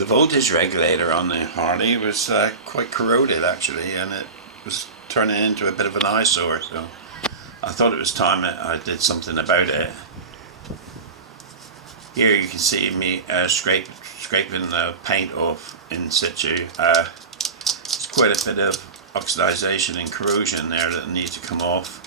The voltage regulator on the Harley was quite corroded actually, and it was turning into a bit of an eyesore, so I thought it was time that I did something about it. Here you can see me scraping the paint off in situ. There's quite a bit of oxidization and corrosion there that needs to come off.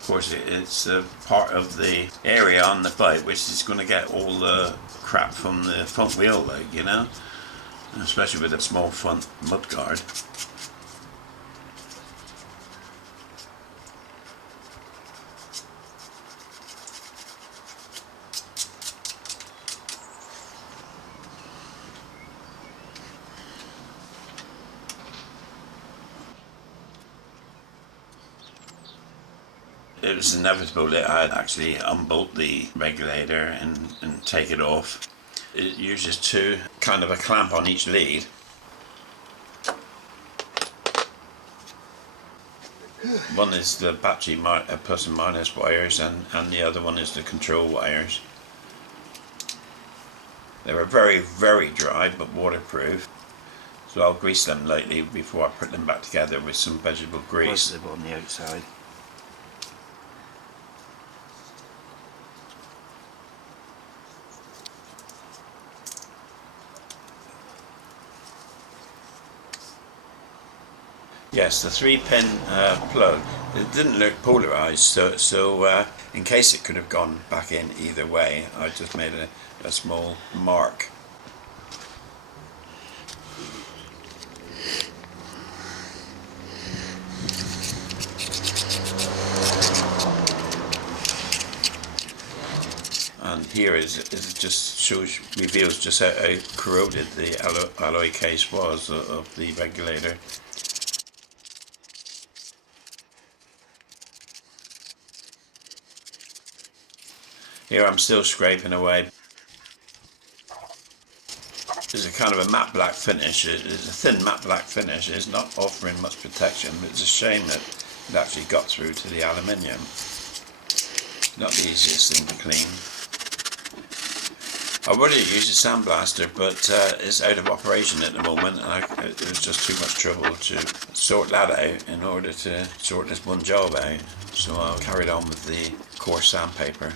Of course, it's part of the area on the bike which is going to get all the crap from the front wheel, like, you know, especially with a small front mudguard. It was inevitable that I'd actually unbolt the regulator and take it off. It uses two, kind of a clamp on each lead. One is the battery plus and minus wires, and the other one is the control wires. They were very, very dry but waterproof, so I'll grease them lightly before I put them back together with some vegetable grease. Positive on the outside. Yes, the 3-pin plug, it didn't look polarised, so in case it could have gone back in either way, I just made a small mark. And here it just reveals just how corroded the alloy case was of the regulator. Here I'm still scraping away. There's a kind of a matte black finish. It's a thin matte black finish. It's not offering much protection, but it's a shame that it actually got through to the aluminium. Not the easiest thing to clean. I would have used a sandblaster, but it's out of operation at the moment, and it was just too much trouble to sort that out in order to sort this one job out. So I carried on with the coarse sandpaper.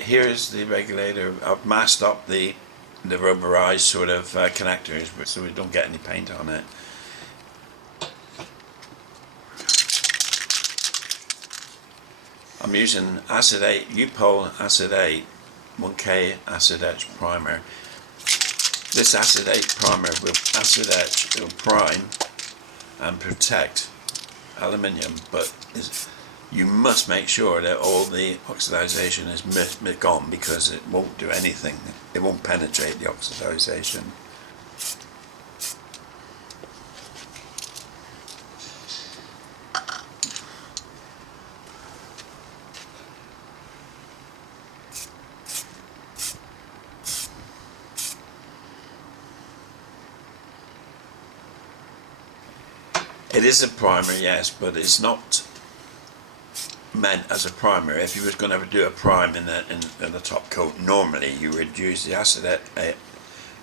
Here's the regulator. I've masked up the rubberized sort of connectors so we don't get any paint on it. I'm using acetate, U-Pol acetate 1K acid etch primer. This acetate primer will acid etch, it'll prime and protect aluminium, but you must make sure that all the oxidization is gone, because it won't do anything. It won't penetrate the oxidization. It is a primer, yes, but it's not meant as a primer. If you was going to do a prime in the top coat, normally you would use the acid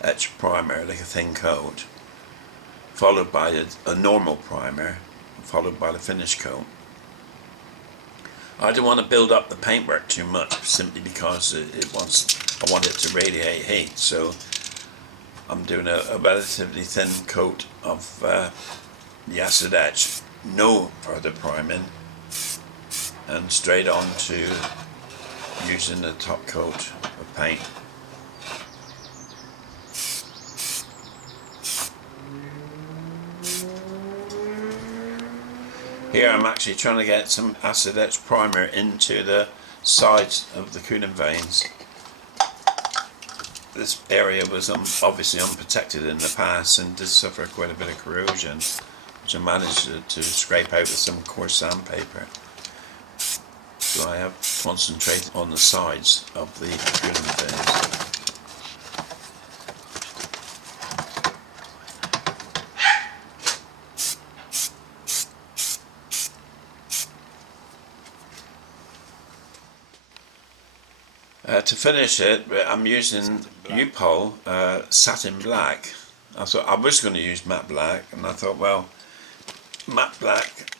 etch primer, like a thin coat, followed by a normal primer, followed by the finish coat. I don't want to build up the paintwork too much, simply because I want it to radiate heat, so I'm doing a relatively thin coat of the acid etch, no further priming, and straight on to using the top coat of paint. Here I'm actually trying to get some acid etch primer into the sides of the cooling veins. This area was obviously unprotected in the past and did suffer quite a bit of corrosion, which I managed to scrape out with some coarse sandpaper. So I have concentrated on the sides of the cooling veins. To finish it, I'm using U-Pol satin black. I thought I was going to use matte black, and I thought, well, matte black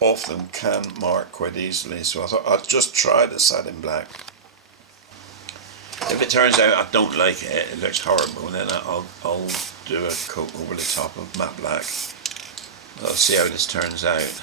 often can mark quite easily, so I thought I'd just try the satin black. If it turns out I don't like it, it looks horrible, then I'll do a coat over the top of matte black. I'll see how this turns out.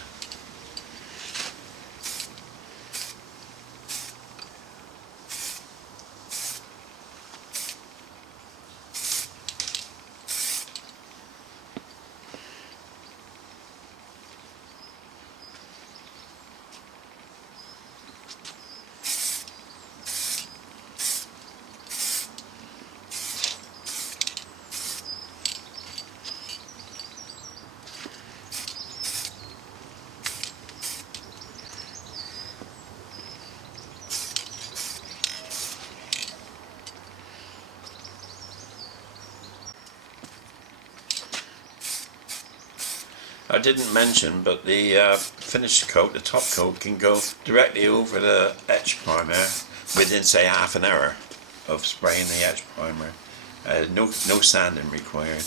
I didn't mention, but the finish coat, the top coat, can go directly over the etch primer within, say, half an hour of spraying the etch primer. No sanding required.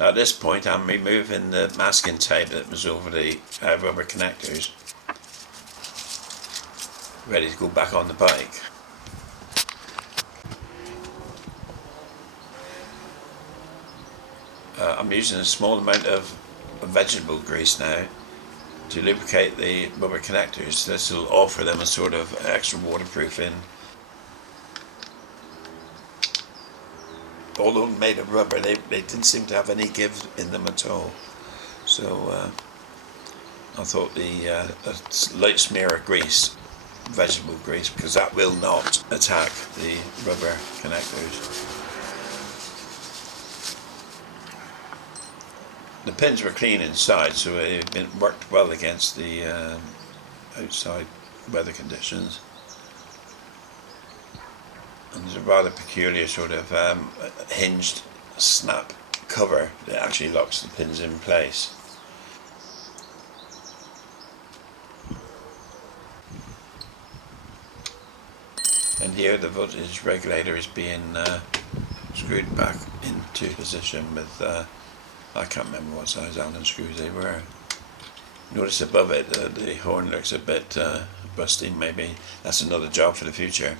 At this point, I'm removing the masking tape that was over the rubber connectors, ready to go back on the bike. I'm using a small amount of vegetable grease now to lubricate the rubber connectors. This will offer them a sort of extra waterproofing. although made of rubber, they didn't seem to have any give in them at all. So I thought a light smear of grease, vegetable grease, because that will not attack the rubber connectors. The pins were clean inside, so it worked well against the outside weather conditions. And there's a rather peculiar sort of hinged snap cover that actually locks the pins in place. And here the voltage regulator is being screwed back into position with, I can't remember what size Allen screws they were. Notice above it the horn looks a bit rusty. Maybe that's another job for the future.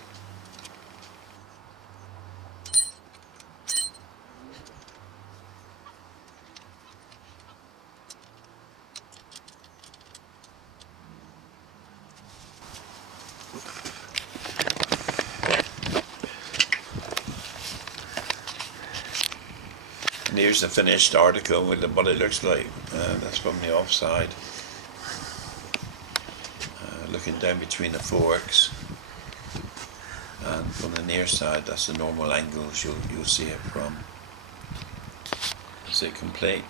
And here's the finished article with what it looks like. That's from the offside. Looking down between the forks. And from the near side, that's the normal angles you'll see it from. Is it complete?